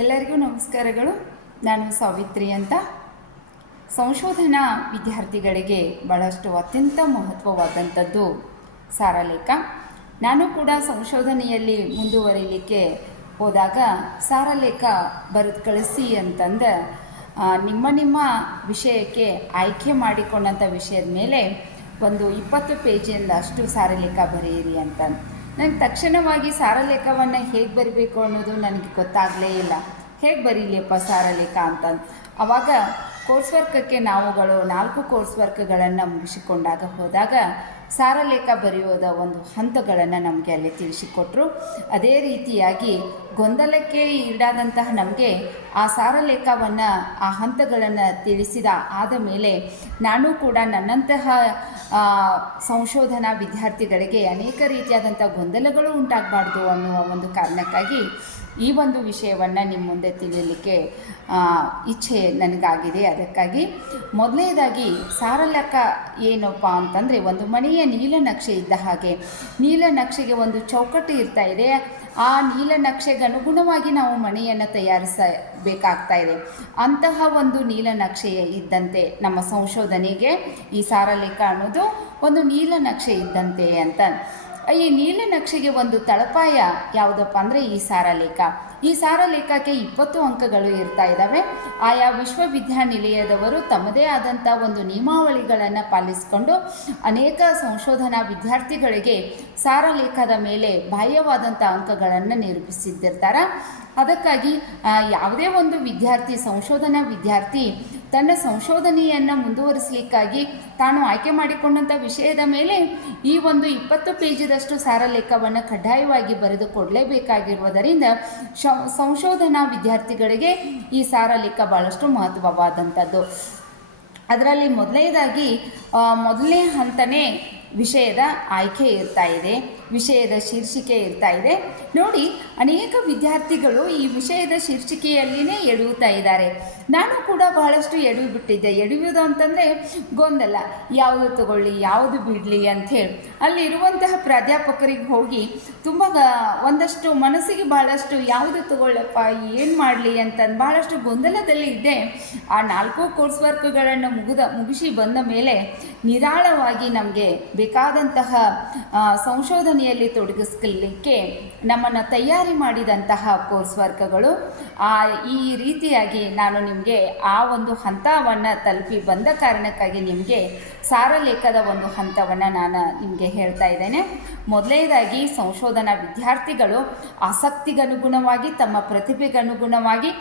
ಎಲ್ಲರಿಗೂ ನಮಸ್ಕಾರಗಳು. ನಾನು ಸಾವಿತ್ರಿ ಅಂತ. ಸಂಶೋಧನಾ ವಿದ್ಯಾರ್ಥಿಗಳಿಗೆ ಬಹಳಷ್ಟು ಅತ್ಯಂತ ಮಹತ್ವವಾದಂಥದ್ದು ಸಾರಲೇಖ. ನಾನು ಕೂಡ ಸಂಶೋಧನೆಯಲ್ಲಿ ಮುಂದುವರಿಲಿಕ್ಕೆ ಹೋದಾಗ ಸಾರಲೇಖ ಬರೆದು ಕಳಿಸಿ ಅಂತಂದು ನಿಮ್ಮ ವಿಷಯಕ್ಕೆ ಆಯ್ಕೆ ಮಾಡಿಕೊಂಡಂಥ ವಿಷಯದ ಮೇಲೆ ಒಂದು 20 ಪೇಜಿಂದ ಅಷ್ಟು ಸಾರಲೇಖ ಬರೆಯಿರಿ ಅಂತ. ನನಗೆ ತಕ್ಷಣವಾಗಿ ಸಾರಲೇಖವನ್ನು ಹೇಗೆ ಬರಿಬೇಕು ಅನ್ನೋದು ನನಗೆ ಗೊತ್ತಾಗಲೇ ಇಲ್ಲ. ಹೇಗೆ ಬರೀಲಿಯಪ್ಪ ಸಾರಲೇಖ ಅಂತ. ಆವಾಗ ಕೋರ್ಸ್ ವರ್ಕಕ್ಕೆ ನಾವುಗಳು 4 ಕೋರ್ಸ್ ವರ್ಕ್ಗಳನ್ನು ಮುಗಿಸಿಕೊಂಡಾಗ ಹೋದಾಗ ಸಾರಲೇಖ ಬರೆಯೋದ ಒಂದು ಹಂತಗಳನ್ನು ನಮಗೆ ಅಲ್ಲಿ ತಿಳಿಸಿಕೊಟ್ರು. ಅದೇ ರೀತಿಯಾಗಿ ಗೊಂದಲಕ್ಕೆ ಈಡಾದಂತಹ ನಮಗೆ ಆ ಸಾರಲೇಖವನ್ನು ಆ ಹಂತಗಳನ್ನು ತಿಳಿಸಿದ ಆದ ಮೇಲೆ ನಾನು ಕೂಡ ನನ್ನಂತಹ ಸಂಶೋಧನಾ ವಿದ್ಯಾರ್ಥಿಗಳಿಗೆ ಅನೇಕ ರೀತಿಯಾದಂಥ ಗೊಂದಲಗಳು ಉಂಟಾಗಬಾರ್ದು ಅನ್ನುವ ಒಂದು ಕಾರಣಕ್ಕಾಗಿ ಈ ಒಂದು ವಿಷಯವನ್ನು ನಿಮ್ಮ ಮುಂದೆ ತಿಳಿಯಲಿಕ್ಕೆ ಇಚ್ಛೆ ನನಗಾಗಿದೆ. ಅದಕ್ಕಾಗಿ ಮೊದಲನೇದಾಗಿ ಸಾರಲೇಖ ಏನಪ್ಪ ಅಂತಂದರೆ, ಒಂದು ಮನೆಯ ನೀಲನಕ್ಷೆ ಇದ್ದ ಹಾಗೆ ನೀಲನಕ್ಷೆಗೆ ಒಂದು ಚೌಕಟ್ಟು ಇರ್ತಾ ಇದೆ. ಆ ನೀಲನಕ್ಷೆಗೆ ಅನುಗುಣವಾಗಿ ನಾವು ಮನೆಯನ್ನು ತಯಾರಿಸಬೇಕಾಗ್ತಾ ಇದೆ. ಅಂತಹ ಒಂದು ನೀಲನಕ್ಷೆ ಇದ್ದಂತೆ ನಮ್ಮ ಸಂಶೋಧನೆಗೆ ಈ ಸಾರಲೇಖ ಅನ್ನೋದು ಒಂದು ನೀಲನಕ್ಷೆ ಇದ್ದಂತೆ ಅಂತ. ಈ ನೀಲನಕ್ಷೆಗೆ ಒಂದು ತಳಪಾಯ ಯಾವುದಪ್ಪ ಅಂದರೆ ಈ ಸಾರಲೇಖ. ಈ ಸಾರಲೇಖಕ್ಕೆ 20 ಅಂಕಗಳು ಇರ್ತಾ ಇದ್ದಾವೆ. ಆಯಾ ವಿಶ್ವವಿದ್ಯಾನಿಲಯದವರು ತಮ್ಮದೇ ಆದಂಥ ಒಂದು ನಿಯಮಾವಳಿಗಳನ್ನು ಪಾಲಿಸಿಕೊಂಡು ಅನೇಕ ಸಂಶೋಧನಾ ವಿದ್ಯಾರ್ಥಿಗಳಿಗೆ ಸಾರಲೇಖದ ಮೇಲೆ ಬಾಹ್ಯವಾದಂಥ ಅಂಕಗಳನ್ನು ನಿರೂಪಿಸಿದ್ದಿರ್ತಾರೆ. ಅದಕ್ಕಾಗಿ ಯಾವುದೇ ಒಂದು ವಿದ್ಯಾರ್ಥಿ, ಸಂಶೋಧನಾ ವಿದ್ಯಾರ್ಥಿ ತನ್ನ ಸಂಶೋಧನೆಯನ್ನು ಮುಂದುವರಿಸಲಿಕ್ಕಾಗಿ ತಾನು ಆಯ್ಕೆ ಮಾಡಿಕೊಂಡಂಥ ವಿಷಯದ ಮೇಲೆ ಈ ಒಂದು 20 ಪೇಜಿದಷ್ಟು ಸಾರಲೇಖವನ್ನು ಕಡ್ಡಾಯವಾಗಿ ಬರೆದು ಕೊಡಲೇಬೇಕಾಗಿರುವುದರಿಂದ ಸಂಶೋಧನಾ ವಿದ್ಯಾರ್ಥಿಗಳಿಗೆ ಈ ಸಾರಲೇಖ ಭಾಳಷ್ಟು ಮಹತ್ವವಾದಂಥದ್ದು. ಅದರಲ್ಲಿ ಮೊದಲನೇ ಹಂತನೇ ವಿಷಯದ ಆಯ್ಕೆ ಇರ್ತಾ ಇದೆ, ವಿಷಯದ ಶೀರ್ಷಿಕೆ ಇರ್ತಾ ಇದೆ. ನೋಡಿ, ಅನೇಕ ವಿದ್ಯಾರ್ಥಿಗಳು ಈ ವಿಷಯದ ಶೀರ್ಷಿಕೆಯಲ್ಲಿನೇ ಎಡುತ್ತಾ ಇದ್ದಾರೆ. ನಾನು ಕೂಡ ಬಹಳಷ್ಟು ಎಡುವಿಬಿಟ್ಟಿದ್ದೆ. ಎಡುವುದು ಅಂತಂದರೆ ಗೊಂದಲ, ಯಾವುದು ತಗೊಳ್ಳಿ ಯಾವುದು ಬಿಡಲಿ ಅಂಥೇಳಿ ಅಲ್ಲಿರುವಂತಹ ಪ್ರಾಧ್ಯಾಪಕರಿಗೆ ಹೋಗಿ ತುಂಬ ಒಂದಷ್ಟು ಮನಸ್ಸಿಗೆ ಭಾಳಷ್ಟು ಯಾವುದು ತಗೊಳ್ಳಪ್ಪ, ಏನು ಮಾಡಲಿ ಅಂತಂದು ಭಾಳಷ್ಟು ಗೊಂದಲದಲ್ಲಿ ಇದ್ದೆ. ಆ 4 ಕೋರ್ಸ್ ವರ್ಕ್ಗಳನ್ನು ಮುಗಿಸಿ ಬಂದ ಮೇಲೆ ನಿರಾಳವಾಗಿ ನಮಗೆ ಬೇಕಾದಂತಹ ಸಂಶೋಧನೆಯಲ್ಲಿ ತೊಡಗಿಸ್ಲಿಕ್ಕೆ ನಮ್ಮನ್ನು ತಯಾರಿ ಮಾಡಿದಂತಹ ಕೋರ್ಸ್ ವರ್ಕ್ಗಳು ಈ ರೀತಿಯಾಗಿ ನಾನು ನಿಮಗೆ ಆ ಒಂದು ಹಂತವನ್ನು ತಲುಪಿ ಬಂದ ಕಾರಣಕ್ಕಾಗಿ ನಿಮಗೆ ಸಾರಲೇಖದ ಒಂದು ಹಂತವನ್ನು ನಾನು ನಿಮಗೆ ಹೇಳ್ತಾ ಇದ್ದೇನೆ. ಮೊದಲನೇದಾಗಿ ಸಂಶೋಧನಾ ವಿದ್ಯಾರ್ಥಿಗಳು ಆಸಕ್ತಿಗನುಗುಣವಾಗಿ, ತಮ್ಮ ಪ್ರತಿಭೆಗನುಗುಣವಾಗಿ,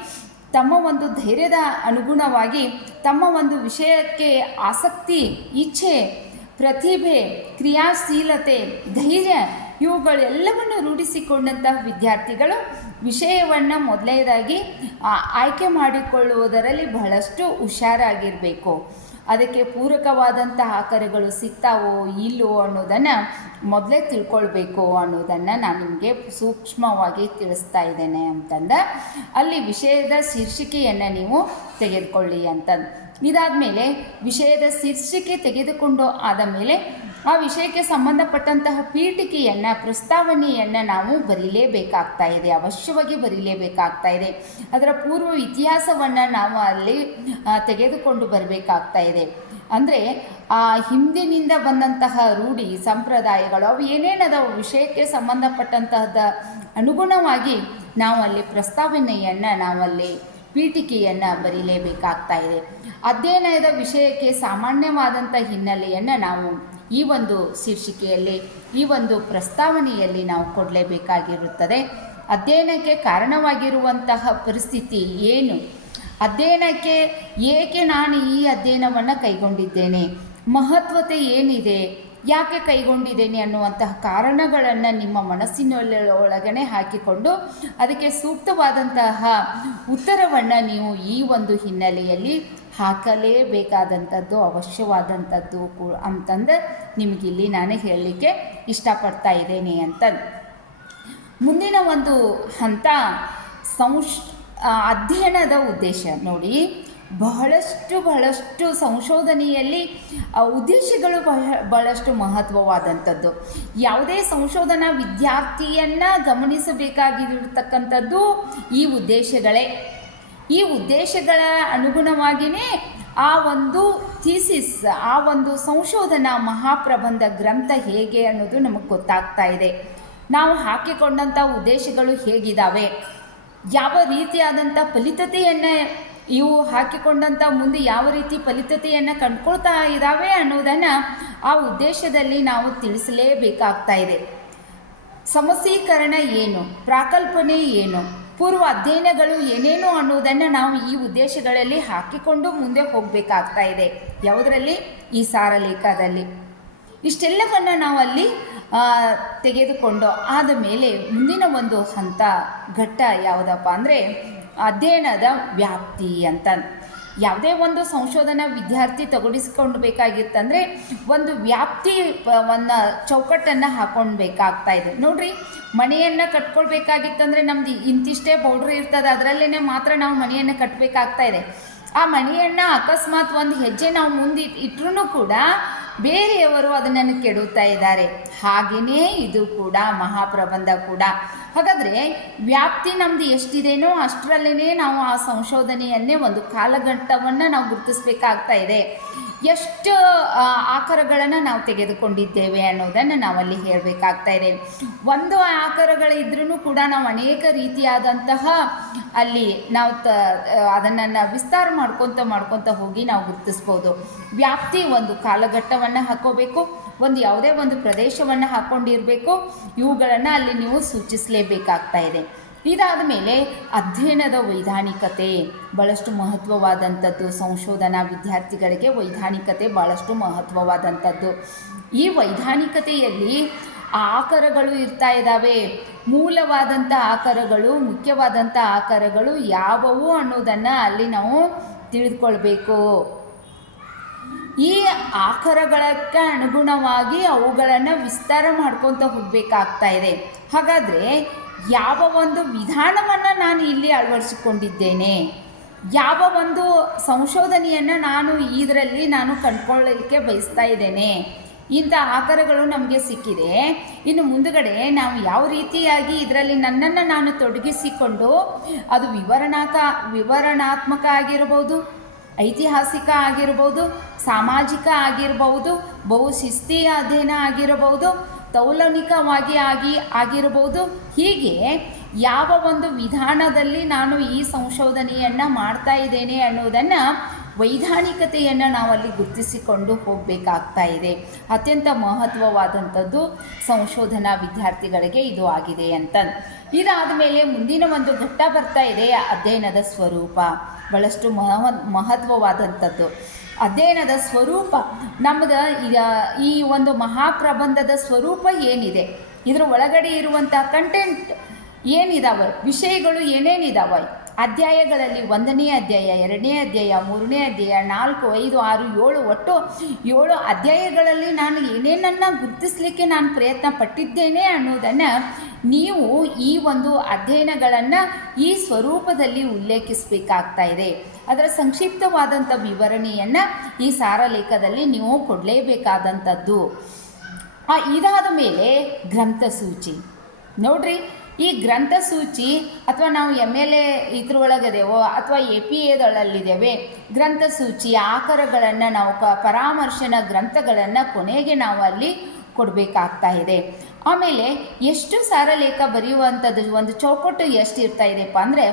ತಮ್ಮ ಒಂದು ಧೈರ್ಯದ ಅನುಗುಣವಾಗಿ, ತಮ್ಮ ಒಂದು ವಿಷಯಕ್ಕೆ ಆಸಕ್ತಿ, ಇಚ್ಛೆ, ಪ್ರತಿಭೆ, ಕ್ರಿಯಾಶೀಲತೆ, ಧೈರ್ಯ ಇವುಗಳೆಲ್ಲವನ್ನು ರೂಢಿಸಿಕೊಂಡಂತಹ ವಿದ್ಯಾರ್ಥಿಗಳು ವಿಷಯವನ್ನು ಮೊದಲನೇದಾಗಿ ಆಯ್ಕೆ ಮಾಡಿಕೊಳ್ಳುವುದರಲ್ಲಿ ಬಹಳಷ್ಟು ಹುಷಾರಾಗಿರಬೇಕು. ಅದಕ್ಕೆ ಪೂರಕವಾದಂಥ ಆಕಾರಗಳು ಸಿಗ್ತಾವೋ ಇಲ್ಲವೋ ಅನ್ನೋದನ್ನು ಮೊದಲೇ ತಿಳ್ಕೊಳ್ಬೇಕು ಅನ್ನೋದನ್ನು ನಾನು ನಿಮಗೆ ಸೂಕ್ಷ್ಮವಾಗಿ ತಿಳಿಸ್ತಾ ಇದ್ದೇನೆ ಅಂತಂದು ಅಲ್ಲಿ ವಿಷಯದ ಶೀರ್ಷಿಕೆಯನ್ನು ನೀವು ತೆಗೆದುಕೊಳ್ಳಿ ಅಂತಂದು. ಇದಾದ ಮೇಲೆ ವಿಷಯದ ಶೀರ್ಷಿಕೆ ತೆಗೆದುಕೊಂಡು ಆದ ಮೇಲೆ ಆ ವಿಷಯಕ್ಕೆ ಸಂಬಂಧಪಟ್ಟಂತಹ ಪೀಠಿಕೆಯನ್ನು, ಪ್ರಸ್ತಾವನೆಯನ್ನು ನಾವು ಬರೀಲೇಬೇಕಾಗ್ತಾ ಇದೆ, ಅವಶ್ಯವಾಗಿ ಬರೀಲೇಬೇಕಾಗ್ತಾ ಇದೆ. ಅದರ ಪೂರ್ವ ಇತಿಹಾಸವನ್ನು ನಾವು ಅಲ್ಲಿ ತೆಗೆದುಕೊಂಡು ಬರಬೇಕಾಗ್ತಾ ಇದೆ. ಅಂದರೆ ಆ ಹಿಂದಿನಿಂದ ಬಂದಂತಹ ರೂಢಿ ಸಂಪ್ರದಾಯಗಳು ಅವು ಏನೇನದವು ವಿಷಯಕ್ಕೆ ಸಂಬಂಧಪಟ್ಟಂತಹದ ಅನುಗುಣವಾಗಿ ನಾವು ಅಲ್ಲಿ ಪ್ರಸ್ತಾವನೆಯನ್ನು, ನಾವಲ್ಲಿ ಪೀಠಿಕೆಯನ್ನು ಬರೀಲೇಬೇಕಾಗ್ತಾ ಇದೆ. ಅಧ್ಯಯನದ ವಿಷಯಕ್ಕೆ ಸಾಮಾನ್ಯವಾದಂಥ ಹಿನ್ನೆಲೆಯನ್ನು ನಾವು ಈ ಒಂದು ಶೀರ್ಷಿಕೆಯಲ್ಲಿ, ಈ ಒಂದು ಪ್ರಸ್ತಾವನೆಯಲ್ಲಿ ನಾವು ಕೊಡಲೇಬೇಕಾಗಿರುತ್ತದೆ. ಅಧ್ಯಯನಕ್ಕೆ ಕಾರಣವಾಗಿರುವಂತಹ ಪರಿಸ್ಥಿತಿ ಏನು, ಅಧ್ಯಯನಕ್ಕೆ ಏಕೆ ನಾನು ಈ ಅಧ್ಯಯನವನ್ನು ಕೈಗೊಂಡಿದ್ದೇನೆ, ಮಹತ್ವತೆ ಏನಿದೆ, ಯಾಕೆ ಕೈಗೊಂಡಿದ್ದೇನೆ ಅನ್ನುವಂತಹ ಕಾರಣಗಳನ್ನು ನಿಮ್ಮ ಮನಸ್ಸಿನೊಳಗನೆ ಹಾಕಿಕೊಂಡು ಅದಕ್ಕೆ ಸೂಕ್ತವಾದಂತಹ ಉತ್ತರವನ್ನು ನೀವು ಈ ಒಂದು ಹಿನ್ನೆಲೆಯಲ್ಲಿ ಹಾಕಲೇಬೇಕಾದಂಥದ್ದು, ಅವಶ್ಯವಾದಂಥದ್ದು ಅಂತಂದು ನಿಮಗಿಲ್ಲಿ ನಾನು ಹೇಳಲಿಕ್ಕೆ ಇಷ್ಟಪಡ್ತಾ ಇದ್ದೇನೆ ಅಂತ. ಮುಂದಿನ ಒಂದು ಹಂತ ಅಧ್ಯಯನದ ಉದ್ದೇಶ. ನೋಡಿ, ಬಹಳಷ್ಟು ಸಂಶೋಧನೆಯಲ್ಲಿ ಉದ್ದೇಶಗಳು ಬಹಳಷ್ಟು ಮಹತ್ವವಾದಂಥದ್ದು. ಯಾವುದೇ ಸಂಶೋಧನಾ ವಿದ್ಯಾರ್ಥಿಯನ್ನು ಗಮನಿಸಬೇಕಾಗಿರತಕ್ಕಂಥದ್ದು ಈ ಉದ್ದೇಶಗಳೇ. ಈ ಉದ್ದೇಶಗಳ ಅನುಗುಣವಾಗಿಯೇ ಆ ಒಂದು ಥೀಸಿಸ್, ಆ ಒಂದು ಸಂಶೋಧನಾ ಮಹಾಪ್ರಬಂಧ ಗ್ರಂಥ ಹೇಗೆ ಅನ್ನೋದು ನಮಗೆ ಗೊತ್ತಾಗ್ತಾ ಇದೆ. ನಾವು ಹಾಕಿಕೊಂಡಂಥ ಉದ್ದೇಶಗಳು ಹೇಗಿದ್ದಾವೆ, ಯಾವ ರೀತಿಯಾದಂಥ ಫಲಿತತೆಯನ್ನು ಇವು ಹಾಕಿಕೊಂಡಂಥ ಮುಂದೆ ಯಾವ ರೀತಿ ಫಲಿತತೆಯನ್ನು ಕಂಡುಕೊಳ್ತಾ ಇದ್ದಾವೆ ಅನ್ನೋದನ್ನು ಆ ಉದ್ದೇಶದಲ್ಲಿ ನಾವು ತಿಳಿಸಲೇಬೇಕಾಗ್ತಾ ಇದೆ. ಸಮಸ್ಯೀಕರಣ ಏನು, ಪ್ರಾಕಲ್ಪನೆ ಏನು, ಪೂರ್ವ ಅಧ್ಯಯನಗಳು ಏನೇನು ಅನ್ನೋದನ್ನು ನಾವು ಈ ಉದ್ದೇಶಗಳಲ್ಲಿ ಹಾಕಿಕೊಂಡು ಮುಂದೆ ಹೋಗಬೇಕಾಗ್ತಾ ಇದೆ. ಯಾವುದರಲ್ಲಿ? ಈ ಸಾರಲೇಖದಲ್ಲಿ. ಇಷ್ಟೆಲ್ಲವನ್ನು ನಾವು ಅಲ್ಲಿ ತೆಗೆದುಕೊಂಡು ಆದ ಮೇಲೆ ಮುಂದಿನ ಒಂದು ಹಂತ ಘಟ್ಟ ಯಾವುದಪ್ಪ ಅಂದರೆ ಅಧ್ಯಯನದ ವ್ಯಾಪ್ತಿ ಅಂತ. ಯಾವುದೇ ಒಂದು ಸಂಶೋಧನಾ ವಿದ್ಯಾರ್ಥಿ ತೊಡಗಿಸ್ಕೊಳ್ಬೇಕಾಗಿತ್ತಂದರೆ ಒಂದು ವ್ಯಾಪ್ತಿ ಒಂದು ಚೌಕಟ್ಟನ್ನು ಹಾಕ್ಕೊಳ್ಬೇಕಾಗ್ತಾ ಇದೆ. ನೋಡಿರಿ, ಮನೆಯನ್ನು ಕಟ್ಕೊಳ್ಬೇಕಾಗಿತ್ತಂದರೆ ನಮ್ದು ಇಂತಿಷ್ಟೇ ಬೌಡ್ರಿ ಇರ್ತದೆ, ಅದರಲ್ಲೇ ಮಾತ್ರ ನಾವು ಮನೆಯನ್ನು ಕಟ್ಟಬೇಕಾಗ್ತಾ ಇದೆ. ಆ ಮನೆಯನ್ನು ಅಕಸ್ಮಾತ್ ಒಂದು ಹೆಜ್ಜೆ ನಾವು ಮುಂದೆ ಇಟ್ಟರೂ ಕೂಡ ಬೇರೆಯವರು ಅದನ್ನು ಕೆಡುತ್ತಾ ಇದ್ದಾರೆ. ಹಾಗೆಯೇ ಇದು ಕೂಡ ಮಹಾಪ್ರಬಂಧ ಕೂಡ. ಹಾಗಾದರೆ ವ್ಯಾಪ್ತಿ ನಮ್ಮದು ಎಷ್ಟಿದೆಯೋ ಅಷ್ಟರಲ್ಲೇ ನಾವು ಆ ಸಂಶೋಧನೆಯನ್ನೇ ಒಂದು ಕಾಲಘಟ್ಟವನ್ನು ನಾವು ಗುರುತಿಸಬೇಕಾಗ್ತಾ ಇದೆ. ಎಷ್ಟು ಆಕಾರಗಳನ್ನು ನಾವು ತೆಗೆದುಕೊಂಡಿದ್ದೇವೆ ಅನ್ನೋದನ್ನು ನಾವಲ್ಲಿ ಹೇಳಬೇಕಾಗ್ತಾ ಇದೆ. ಒಂದು ಆಕಾರಗಳಿದ್ರೂ ಕೂಡ ನಾವು ಅನೇಕ ರೀತಿಯಾದಂತಹ ಅಲ್ಲಿ ನಾವು ಅದನ್ನು ವಿಸ್ತಾರ ಮಾಡ್ಕೊತ ಹೋಗಿ ನಾವು ಗುರುತಿಸ್ಬೋದು. ವ್ಯಾಪ್ತಿ ಒಂದು ಕಾಲಘಟ್ಟವನ್ನು ಹಾಕೋಬೇಕು, ಒಂದು ಯಾವುದೇ ಒಂದು ಪ್ರದೇಶವನ್ನು ಹಾಕ್ಕೊಂಡಿರಬೇಕು. ಇವುಗಳನ್ನು ಅಲ್ಲಿ ನೀವು ಸೂಚಿಸಲೇಬೇಕಾಗ್ತಾ ಇದೆ. ಇದಾದ ಮೇಲೆ ಅಧ್ಯಯನದ ವೈಧಾನಿಕತೆ ಭಾಳಷ್ಟು ಮಹತ್ವವಾದಂಥದ್ದು. ಸಂಶೋಧನಾ ವಿದ್ಯಾರ್ಥಿಗಳಿಗೆ ವೈಧಾನಿಕತೆ ಭಾಳಷ್ಟು ಮಹತ್ವವಾದಂಥದ್ದು. ಈ ವೈಧಾನಿಕತೆಯಲ್ಲಿ ಆಕಾರಗಳು ಇರ್ತಾ ಇದ್ದಾವೆ. ಮೂಲವಾದಂಥ ಆಕಾರಗಳು, ಮುಖ್ಯವಾದಂಥ ಆಕಾರಗಳು ಯಾವುವು ಅನ್ನೋದನ್ನು ಅಲ್ಲಿ ನಾವು ತಿಳಿದುಕೊಳ್ಬೇಕು. ಈ ಆಕಾರಗಳಕ್ಕೆ ಅನುಗುಣವಾಗಿ ಅವುಗಳನ್ನು ವಿಸ್ತಾರ ಮಾಡ್ಕೊತ ಹೋಗಬೇಕಾಗ್ತಾ ಇದೆ. ಹಾಗಾದರೆ ಯಾವ ಒಂದು ವಿಧಾನವನ್ನು ನಾನು ಇಲ್ಲಿ ಅಳವಡಿಸಿಕೊಂಡಿದ್ದೇನೆ, ಯಾವ ಒಂದು ಸಂಶೋಧನೆಯನ್ನು ನಾನು ಇದರಲ್ಲಿ ಕಂಡುಕೊಳ್ಳಲಿಕ್ಕೆ ಬಯಸ್ತಾ ಇದ್ದೇನೆ, ಇಂಥ ಆಕಾರಗಳು ನಮಗೆ ಸಿಕ್ಕಿದೆ. ಇನ್ನು ಮುಂದುಗಡೆ ನಾವು ಯಾವ ರೀತಿಯಾಗಿ ಇದರಲ್ಲಿ ನನ್ನನ್ನು ನಾನು ತೊಡಗಿಸಿಕೊಂಡು ಅದು ವಿವರಣಾತ್ಮಕ ಆಗಿರ್ಬೋದು, ಐತಿಹಾಸಿಕ ಆಗಿರ್ಬೋದು, ಸಾಮಾಜಿಕ ಆಗಿರ್ಬೋದು, ಬಹುಶಿಸ್ತೀಯ ಅಧ್ಯಯನ ಆಗಿರಬಹುದು, ತೌಲನಿಕವಾಗಿ ಆಗಿರಬಹುದು. ಹೀಗೆ ಯಾವ ಒಂದು ವಿಧಾನದಲ್ಲಿ ನಾನು ಈ ಸಂಶೋಧನೆಯನ್ನು ಮಾಡ್ತಾ ಇದ್ದೇನೆ ಅನ್ನೋದನ್ನು ವೈಧಾನಿಕತೆಯನ್ನು ನಾವಲ್ಲಿ ಗುರುತಿಸಿಕೊಂಡು ಹೋಗಬೇಕಾಗ್ತಾ ಇದೆ. ಅತ್ಯಂತ ಮಹತ್ವವಾದಂಥದ್ದು ಸಂಶೋಧನಾ ವಿದ್ಯಾರ್ಥಿಗಳಿಗೆ ಇದು ಆಗಿದೆ ಅಂತ. ಇದಾದ ಮೇಲೆ ಮುಂದಿನ ಒಂದು ಘಟ್ಟ ಬರ್ತಾ ಇದೆ, ಅಧ್ಯಯನದ ಸ್ವರೂಪ. ಭಾಳಷ್ಟು ಮಹತ್ವವಾದಂಥದ್ದು ಅಧ್ಯಯನದ ಸ್ವರೂಪ. ನಮ್ಮದು ಈ ಒಂದು ಮಹಾಪ್ರಬಂಧದ ಸ್ವರೂಪ ಏನಿದೆ, ಇದರ ಒಳಗಡೆ ಇರುವಂಥ ಕಂಟೆಂಟ್ ಏನಿದಾವೆ, ವಿಷಯಗಳು ಏನೇನಿದಾವೆ, ಅಧ್ಯಾಯಗಳಲ್ಲಿ 1ನೇ ಅಧ್ಯಾಯ, 2ನೇ ಅಧ್ಯಾಯ, 3ನೇ ಅಧ್ಯಾಯ, 4, 5, 6, 7 ಒಟ್ಟು 7 ಅಧ್ಯಾಯಗಳಲ್ಲಿ ನಾನು ಏನೇನನ್ನು ಗುರುತಿಸಲಿಕ್ಕೆ ನಾನು ಪ್ರಯತ್ನ ಪಟ್ಟಿದ್ದೇನೆ ಅನ್ನೋದನ್ನು ನೀವು ಈ ಒಂದು ಅಧ್ಯಯನಗಳನ್ನು ಈ ಸ್ವರೂಪದಲ್ಲಿ ಉಲ್ಲೇಖಿಸಬೇಕಾಗ್ತಾ ಇದೆ. ಅದರ ಸಂಕ್ಷಿಪ್ತವಾದಂಥ ವಿವರಣೆಯನ್ನು ಈ ಸಾರಲೇಖದಲ್ಲಿ ನೀವು ಕೊಡಲೇಬೇಕಾದಂಥದ್ದು. ಇದಾದ ಮೇಲೆ ಗ್ರಂಥಸೂಚಿ. ನೋಡ್ರಿ, ಈ ಗ್ರಂಥಸೂಚಿ ಅಥವಾ ನಾವು MLA ಇದ್ರೊಳಗದೇವೋ ಅಥವಾ APAದೊಳಲ್ಲಿದ್ದೇವೆ, ಗ್ರಂಥಸೂಚಿ ಆಕಾರಗಳನ್ನು ನಾವು ಪರಾಮರ್ಶನ ಗ್ರಂಥಗಳನ್ನು ಕೊನೆಗೆ ನಾವು ಅಲ್ಲಿ ಕೊಡಬೇಕಾಗ್ತಾ ಇದೆ. ಆಮೇಲೆ ಎಷ್ಟು ಸಾರಲೇಖ ಬರೆಯುವಂಥದ್ದು ಒಂದು ಚೌಕಟ್ಟು ಎಷ್ಟು ಇರ್ತಾ ಇದೆಯಪ್ಪ ಅಂದರೆ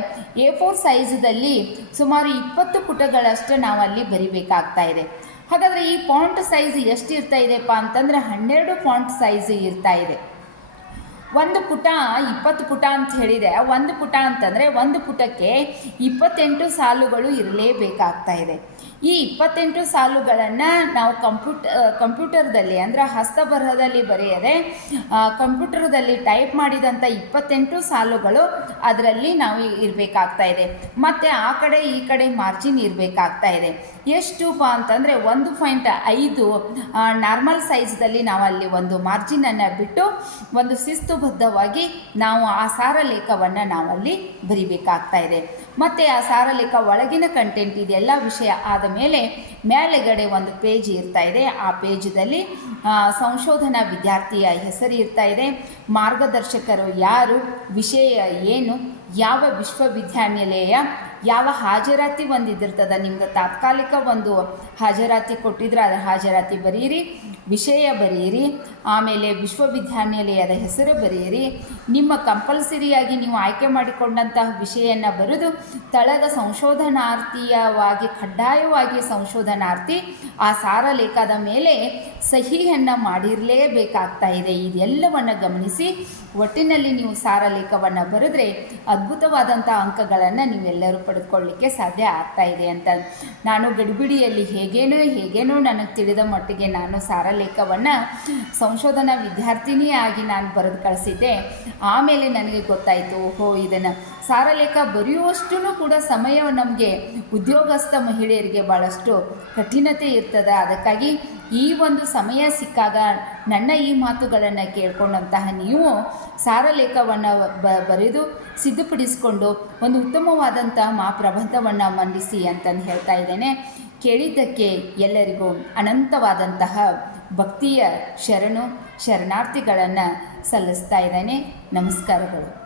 A4 ಸೈಜ್ದಲ್ಲಿ ಸುಮಾರು 20 ಪುಟಗಳಷ್ಟು ನಾವು ಅಲ್ಲಿ ಬರಿಬೇಕಾಗ್ತಾ ಇದೆ. ಹಾಗಾದರೆ ಈ ಫಾಂಟ್ ಸೈಜ್ ಎಷ್ಟು ಇರ್ತಾ ಇದೆಯಪ್ಪ ಅಂತಂದರೆ 12 ಫಾಂಟ್ ಸೈಜ್ ಇರ್ತಾ ಇದೆ. ಒಂದು ಪುಟ 20 ಪುಟ ಅಂತ ಹೇಳಿದೆ. ಒಂದು ಪುಟ ಅಂತಂದರೆ ಒಂದು ಪುಟಕ್ಕೆ 28 ಸಾಲುಗಳು ಇರಲೇಬೇಕಾಗ್ತಾ ಇದೆ. ಈ 28 ಸಾಲುಗಳನ್ನು ನಾವು ಕಂಪ್ಯೂಟರ್ದಲ್ಲಿ ಅಂದರೆ ಹಸ್ತಬರಹದಲ್ಲಿ ಬರೆಯದೆ ಕಂಪ್ಯೂಟರ್ದಲ್ಲಿ ಟೈಪ್ ಮಾಡಿದಂಥ 28 ಸಾಲುಗಳು ಅದರಲ್ಲಿ ನಾವು ಇರಬೇಕಾಗ್ತಾ ಇದೆ. ಮತ್ತು ಆ ಕಡೆ ಈ ಕಡೆ ಮಾರ್ಜಿನ್ ಇರಬೇಕಾಗ್ತಾ ಇದೆ. ಎಷ್ಟುಪ್ಪ ಅಂತಂದರೆ 1.5 ನಾರ್ಮಲ್ ಸೈಜ್ದಲ್ಲಿ ನಾವು ಅಲ್ಲಿ ಒಂದು ಮಾರ್ಜಿನನ್ನು ಬಿಟ್ಟು ಒಂದು ಶಿಸ್ತು ಶಿಸ್ತುಬದ್ಧವಾಗಿ ನಾವು ಆ ಸಾರಲೇಖವನ್ನು ನಾವಲ್ಲಿ ಬರಿಬೇಕಾಗ್ತಾ ಇದೆ. ಮತ್ತು ಆ ಸಾರಲೇಖ ಒಳಗಿನ ಕಂಟೆಂಟ್ ಇದೆಲ್ಲ ವಿಷಯ ಆದ ಮೇಲೆ ಮೇಲೆಗಡೆ ಒಂದು ಪೇಜ್ ಇರ್ತಾ ಇದೆ. ಆ ಪೇಜದಲ್ಲಿ ಸಂಶೋಧನಾ ವಿದ್ಯಾರ್ಥಿಯ ಹೆಸರು ಇರ್ತಾ ಇದೆ, ಮಾರ್ಗದರ್ಶಕರು ಯಾರು, ವಿಷಯ ಏನು, ಯಾವ ವಿಶ್ವವಿದ್ಯಾನಿಲಯ, ಯಾವ ಹಾಜರಾತಿ ಒಂದು ಇದಿರ್ತದೆ. ನಿಮ್ಗೆ ತಾತ್ಕಾಲಿಕ ಒಂದು ಹಾಜರಾತಿ ಕೊಟ್ಟಿದ್ರೆ ಅದರ ಹಾಜರಾತಿ ಬರೀರಿ, ವಿಷಯ ಬರೆಯಿರಿ, ಆಮೇಲೆ ವಿಶ್ವವಿದ್ಯಾನಿಲಯದ ಹೆಸರು ಬರೆಯಿರಿ, ನಿಮ್ಮ ಕಂಪಲ್ಸರಿಯಾಗಿ ನೀವು ಆಯ್ಕೆ ಮಾಡಿಕೊಂಡಂತಹ ವಿಷಯವನ್ನು ಬರೆದು ತಳಗ ಸಂಶೋಧನಾರ್ಥಿಯವಾಗಿ ಕಡ್ಡಾಯವಾಗಿ ಸಂಶೋಧನಾರ್ಥಿ ಆ ಸಾರಲೇಖದ ಮೇಲೆ ಸಹಿಯನ್ನು ಮಾಡಿರಲೇಬೇಕಾಗ್ತಾ ಇದೆ. ಇದೆಲ್ಲವನ್ನು ಗಮನಿಸಿ ಒಟ್ಟಿನಲ್ಲಿ ನೀವು ಸಾರಲೇಖವನ್ನು ಬರೆದ್ರೆ ಅದ್ಭುತವಾದಂಥ ಅಂಕಗಳನ್ನು ನೀವೆಲ್ಲರೂ ಪಡೆದುಕೊಳ್ಳಲಿಕ್ಕೆ ಸಾಧ್ಯ ಆಗ್ತಾ ಇದೆ ಅಂತ ನಾನು ಗಡಿಬಿಡಿಯಲ್ಲಿ ಹೇಗೇನೋ ನನಗೆ ತಿಳಿದ ಮಟ್ಟಿಗೆ ನಾನು ಸಾರಲೇಖವನ್ನು ಸಂಶೋಧನಾ ವಿದ್ಯಾರ್ಥಿನಿಯಾಗಿ ನಾನು ಬರೆದು ಕಳಿಸಿದ್ದೆ. ಆಮೇಲೆ ನನಗೆ ಗೊತ್ತಾಯಿತು, ಓಹೋ ಇದನ್ನು ಸಾರಲೇಖ ಬರೆಯುವಷ್ಟೂ ಕೂಡ ಸಮಯ ನಮಗೆ ಉದ್ಯೋಗಸ್ಥ ಮಹಿಳೆಯರಿಗೆ ಭಾಳಷ್ಟು ಕಠಿಣತೆ ಇರ್ತದೆ. ಅದಕ್ಕಾಗಿ ಈ ಒಂದು ಸಮಯ ಸಿಕ್ಕಾಗ ನನ್ನ ಈ ಮಾತುಗಳನ್ನು ಕೇಳ್ಕೊಂಡಂತಹ ನೀವು ಸಾರಲೇಖವನ್ನು ಬರೆದು ಸಿದ್ಧಪಡಿಸಿಕೊಂಡು ಒಂದು ಉತ್ತಮವಾದಂಥ ಪ್ರಬಂಧವನ್ನು ಮಂಡಿಸಿ ಅಂತಂದು ಹೇಳ್ತಾ ಇದ್ದೇನೆ. ಕೇಳಿದ್ದಕ್ಕೆ ಎಲ್ಲರಿಗೂ ಅನಂತವಾದಂತಹ ಭಕ್ತಿಯ ಶರಣಾರ್ಥಿಗಳನ್ನು ಸಲ್ಲಿಸ್ತಾ ಇದ್ದೇನೆ. ನಮಸ್ಕಾರಗಳು.